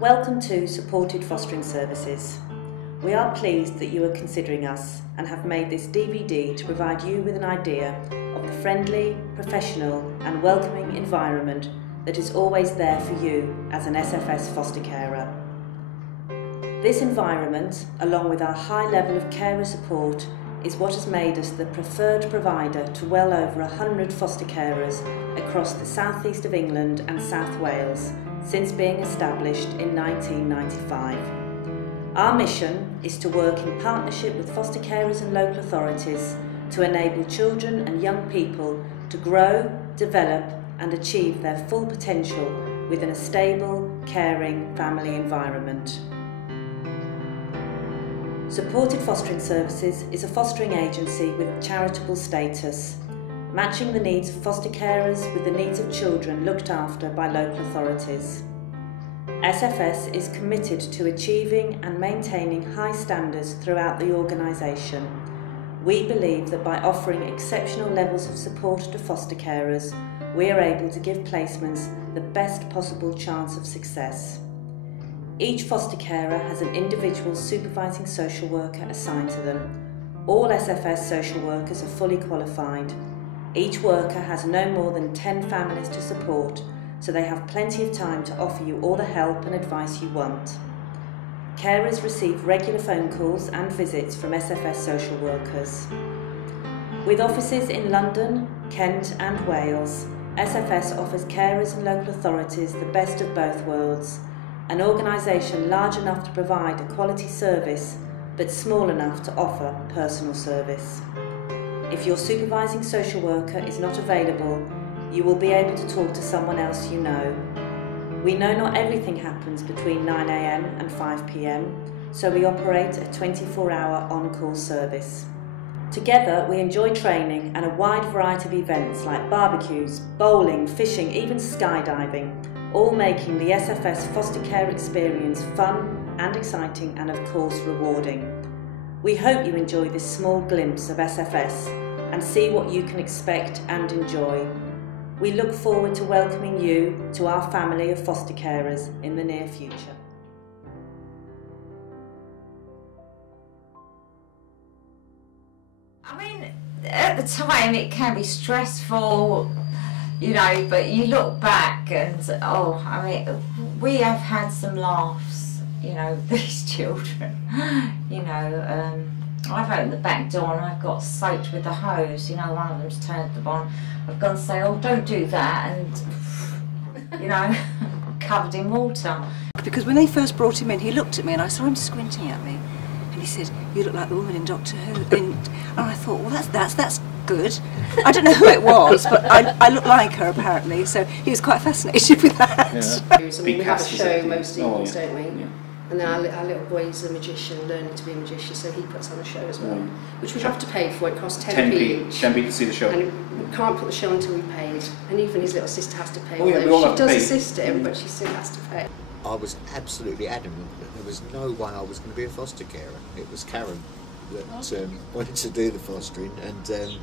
Welcome to Supported Fostering Services. We are pleased that you are considering us and have made this DVD to provide you with an idea of the friendly, professional and welcoming environment that is always there for you as an SFS foster carer. This environment, along with our high level of carer support, is what has made us the preferred provider to well over 100 foster carers across the southeast of England and South Wales since being established in 1995. Our mission is to work in partnership with foster carers and local authorities to enable children and young people to grow, develop and achieve their full potential within a stable, caring family environment. Supported Fostering Services is a fostering agency with charitable status, matching the needs of foster carers with the needs of children looked after by local authorities. SFS is committed to achieving and maintaining high standards throughout the organisation. We believe that by offering exceptional levels of support to foster carers, we are able to give placements the best possible chance of success. Each foster carer has an individual supervising social worker assigned to them. All SFS social workers are fully qualified. Each worker has no more than 10 families to support, so they have plenty of time to offer you all the help and advice you want. Carers receive regular phone calls and visits from SFS social workers. With offices in London, Kent and Wales, SFS offers carers and local authorities the best of both worlds, an organisation large enough to provide a quality service but small enough to offer personal service. If your supervising social worker is not available, you will be able to talk to someone else you know. We know not everything happens between 9 AM and 5 PM, so we operate a 24-hour on-call service. Together we enjoy training and a wide variety of events like barbecues, bowling, fishing, even skydiving, all making the SFS foster care experience fun and exciting and of course rewarding. We hope you enjoy this small glimpse of SFS and see what you can expect and enjoy. We look forward to welcoming you to our family of foster carers in the near future. I mean, at the time it can be stressful, you know, but you look back and, oh, I mean, we have had some laughs, you know, with these children. You know, I've opened the back door and I've got soaked with the hose, you know, one of them's turned the on. I've gone to say, oh, don't do that, and, you know, covered in water. Because when they first brought him in, he looked at me and I saw him squinting at me. And he said, you look like the woman in Doctor Who. And I thought, well, that's good. I don't know who it was, but I look like her apparently, so he was quite fascinated with that. Yeah. So we have a show most evenings, don't we? Yeah. And then our little boy is a magician, learning to be a magician, so he puts on a show as well, which we have to pay for. It costs 10p each. 10p to see the show. And we can't put the show until we paid. And even his little sister has to pay. Oh, yeah, we all have to pay. She does assist him, but she still has to pay. I was absolutely adamant that there was no way I was going to be a foster carer. It was Karen that wanted to do the fostering, and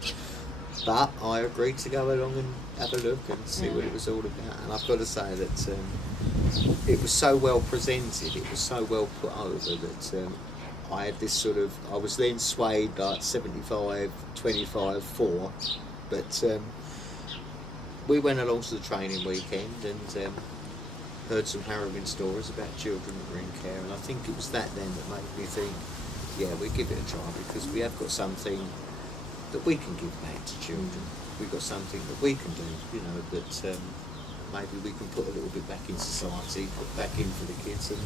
but I agreed to go along and have a look and see what it was all about. And I've got to say that it was so well presented, it was so well put over that I had this sort of, I was then swayed like 75, 25, 4, but we went along to the training weekend and heard some harrowing stories about children that were in care, and I think it was that then that made me think, yeah, we give it a try, because we have got something that we can give back to children. We've got something that we can do, you know, that maybe we can put a little bit back in society, put back in for the kids, and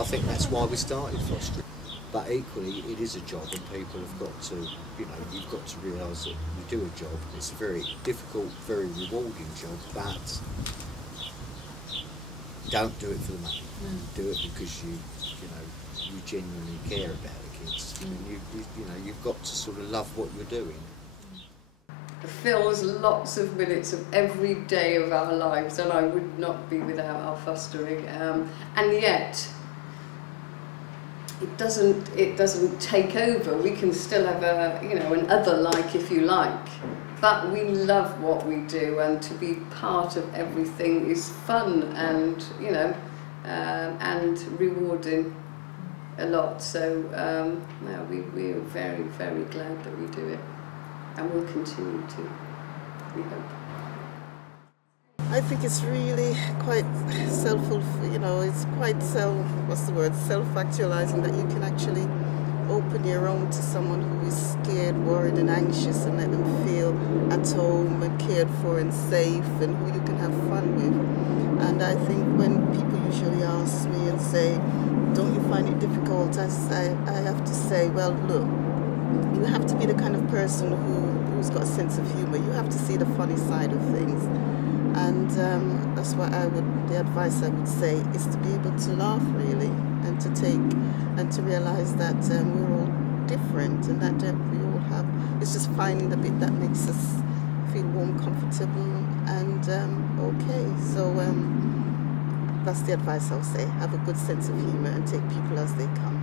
I think that's why we started fostering. But equally, it is a job, and people have got to, you know, you've got to realise that you do a job. It's a very difficult, very rewarding job, but don't do it for the money. Do it because you genuinely care about the kids. And you know, you've got to sort of love what you're doing. It fills lots of minutes of every day of our lives, and I would not be without our fostering. And yet, it doesn't take over. We can still have an other like, if you like. But we love what we do, and to be part of everything is fun, and and rewarding a lot. So we're very, very glad that we do it, and we'll continue to, we hope. I think it's really quite it's quite self-actualizing that you can actually open your own to someone who is scared, worried and anxious, and let them feel at home and cared for and safe, and who you can have fun with. And I think when people usually ask me and say, don't you find it difficult, I have to say, well, look, you have to be the kind of person who's got a sense of humour. You have to see the funny side of things. And that's what the advice I would say is to be able to laugh, really, and to take and to realise that we're all different, and that we all have, it's just finding the bit that makes us feel warm, comfortable and okay. So that's the advice I'll say. Have a good sense of humour and take people as they come,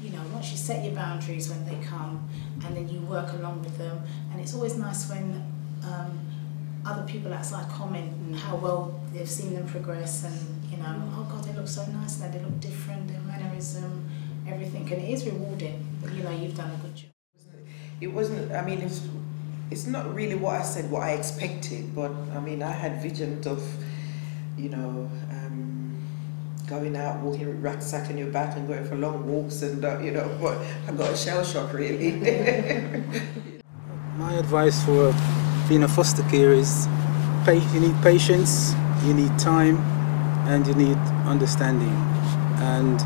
really. And once you set your boundaries when they come, and then you work along with them, and it's always nice when other people outside comment how well they've seen them progress, and oh God, they look so nice now, they look different, their mannerism, everything, and it is rewarding that you've done a good job. It wasn't, I mean, it's not really what I said, what I expected, but I mean, I had visions of, going out, walking with rucksack on your back and going for long walks, and but I got a shell shock, really. My advice for being a foster care is you need patience, you need time, and you need understanding. And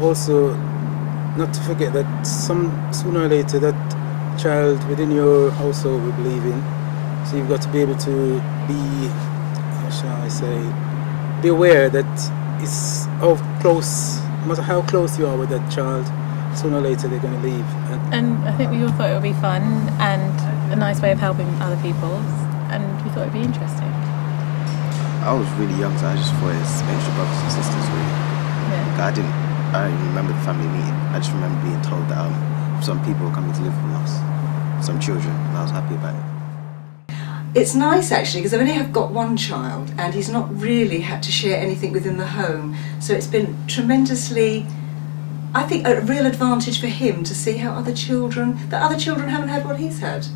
also not to forget that sooner or later that child within your household will be leaving. So you've got to be able to be, how shall I say, be aware that it's how close, no matter how close you are with that child, sooner or later they're going to leave. And I think we all thought it would be fun and a nice way of helping other people, and we thought it would be interesting. I was really young, so I just thought it's extra brothers and sisters, really. Yeah. I don't even remember the family meeting. I just remember being told that some people were coming to live with us, some children, and I was happy about it. It's nice actually, because I've only got one child and he's not really had to share anything within the home, so it's been tremendously, I think, a real advantage for him to see how other children haven't had what he's had.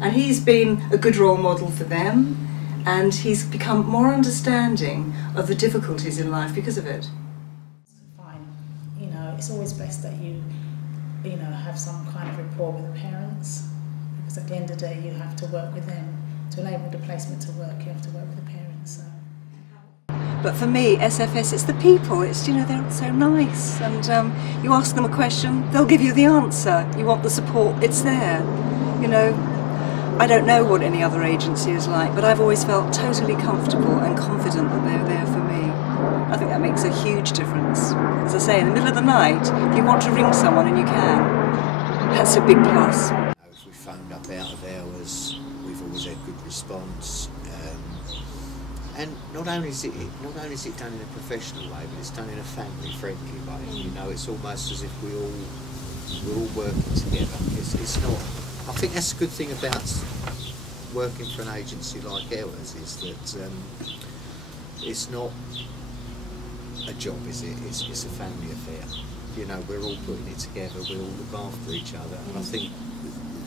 And he's been a good role model for them, and he's become more understanding of the difficulties in life because of it. Fine. It's always best that you have some kind of rapport with the parents, because at the end of the day you have to work with them. To enable the placement to work, you have to work with the parents. So. But for me, SFS, it's the people. It's, they're all so nice, and you ask them a question, they'll give you the answer. You want the support, it's there. I don't know what any other agency is like, but I've always felt totally comfortable and confident that they're there for me. I think that makes a huge difference. As I say, in the middle of the night, if you want to ring someone and you can, that's a big plus. As we phoned up out of hours, we've always had good response. And not only is it done in a professional way, but it's done in a family-friendly way. It's almost as if we're all working together. It's not. I think that's a good thing about working for an agency like ours, is that it's not a job, is it? It's a family affair. We're all putting it together. We all look after each other, and I think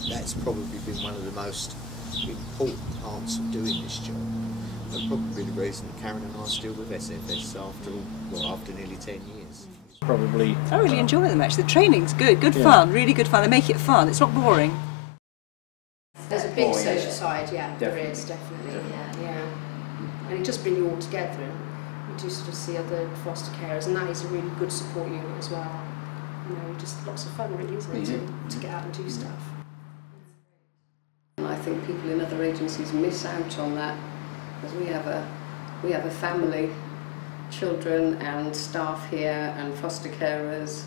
that's probably been one of the most important parts of doing this job. And probably the reason that Karen and I are still with SFS after nearly 10 years. Probably. I really enjoy them actually. The training's good fun, really good fun. They make it fun. It's not boring. There's a big social side, there is, definitely. Yeah. And it just brings you all together. You do sort of see other foster carers, and that is a really good support unit as well. Just lots of fun, really, isn't it, to get out and do stuff. I think people in other agencies miss out on that, because we have a family, children and staff here and foster carers,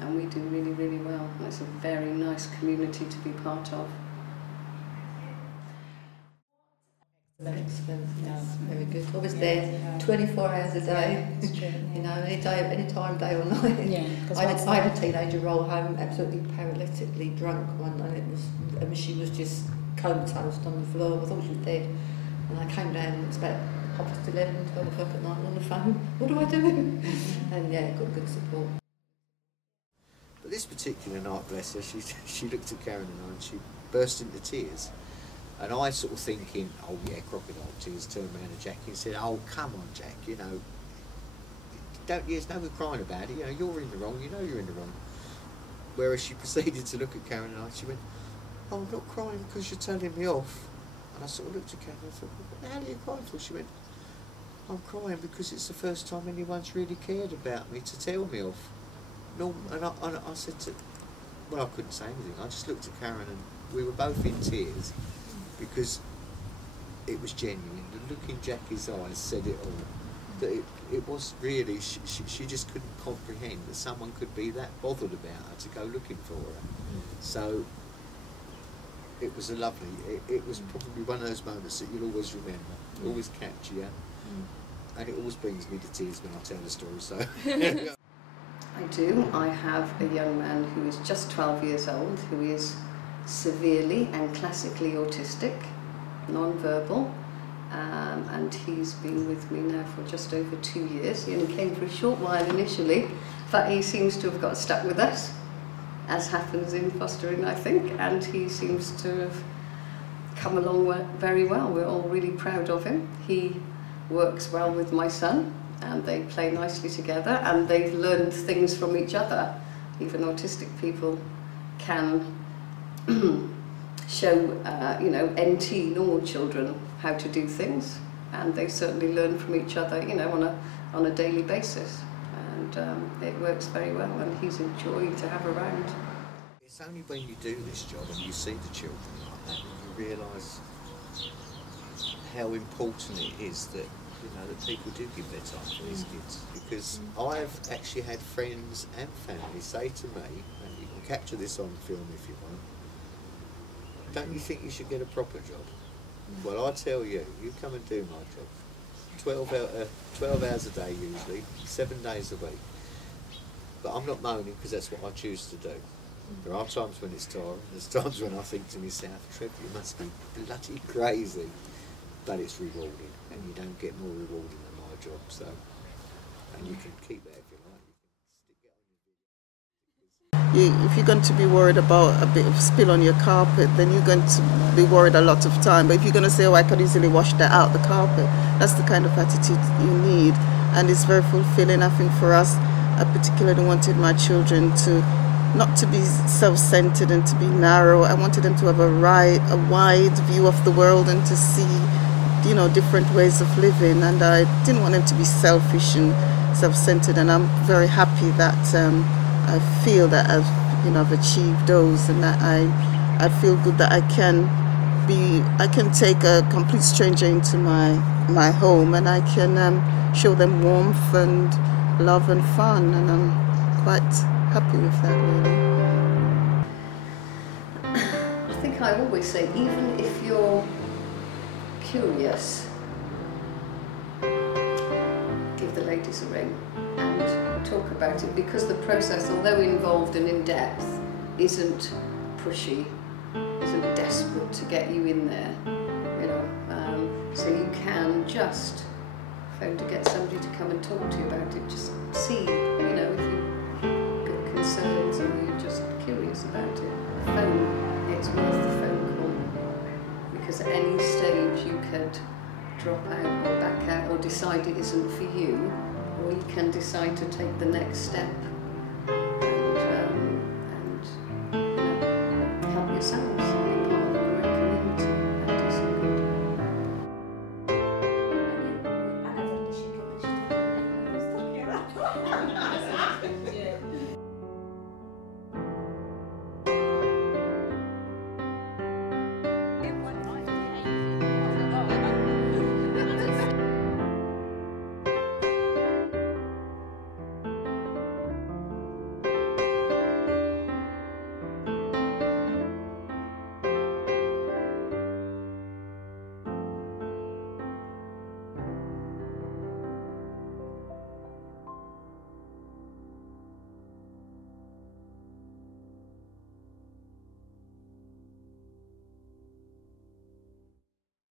and we do really, really well. And it's a very nice community to be part of. Excellent, very good. I was there 24 hours a day, any time, day or night. Yeah, I had a teenager roll home absolutely paralytically drunk one night. She was just comatose on the floor. I thought she was dead. And I came down, it was about 11, 12 o'clock at night on the phone. What do I do? And yeah, got good support. But this particular night, bless her, she looked at Karen and I and she burst into tears. And I sort of thinking, oh yeah, crocodile tears, turned around to Jackie and said, oh come on Jack, you know, there's no crying about it, you know, you're in the wrong, you know you're in the wrong. Whereas she proceeded to look at Karen and I, she went, oh, I'm not crying because you're telling me off. And I sort of looked at Karen and I thought, what the hell are you crying for? She went, I'm crying because it's the first time anyone's really cared about me to tell me off. No, and I said to, well, I couldn't say anything. I just looked at Karen and we were both in tears because it was genuine. The look in Jackie's eyes said it all. That it was really, she just couldn't comprehend that someone could be that bothered about her to go looking for her. So it was a lovely, it was probably one of those moments that you'll always remember, always capture you. And it always brings me to tears when I tell the story, so. I do. I have a young man who is just 12 years old, who is severely and classically autistic, non-verbal, and he's been with me now for just over 2 years. He only came for a short while initially, but he seems to have got stuck with us, as happens in fostering, I think, and he seems to have come along very well. We're all really proud of him. He works well with my son, and they play nicely together, and they've learned things from each other. Even autistic people can show, you know, NT, normal children, how to do things, and they certainly learn from each other, you know, on a daily basis. And it works very well, and he's enjoying to have around. It's only when you do this job and you see the children like that that you realise how important it is that, you know, that people do give their time to these kids. Because I've actually had friends and family say to me, and you can capture this on film if you want, don't you think you should get a proper job? Well, I tell you, you come and do my job. 12 hours a day usually, 7 days a week. But I'm not moaning because that's what I choose to do. There are times when it's tiring, there's times when I think to myself, Trev, you must be bloody crazy. But it's rewarding, and you don't get more rewarding than my job, so, and you can keep that if you like. If you're going to be worried about a bit of spill on your carpet, then you're going to be worried a lot of time. But if you're going to say, oh, I could easily wash that out the carpet, that's the kind of attitude you need. And it's very fulfilling. I think for us, I particularly wanted my children to not to be self-centered and to be narrow. I wanted them to have a wide view of the world and to see, you know, different ways of living. And I didn't want them to be selfish and self-centered. And I'm very happy that I feel that I've achieved those, and that I feel good that I can take a complete stranger into my home, and I can show them warmth and love and fun, and I'm quite happy with that, really. I think I always say, even if you're curious, give the ladies a ring and talk about it, because the process, although involved and in-depth, isn't pushy, isn't desperate to get you in there, you know. So you can just phone to get somebody to come and talk to you about it, just see, you know, if you've got concerns or you're just curious about it. Phone, it's worth the phone call, because at any stage you could drop out or back out or decide it isn't for you, or you can decide to take the next step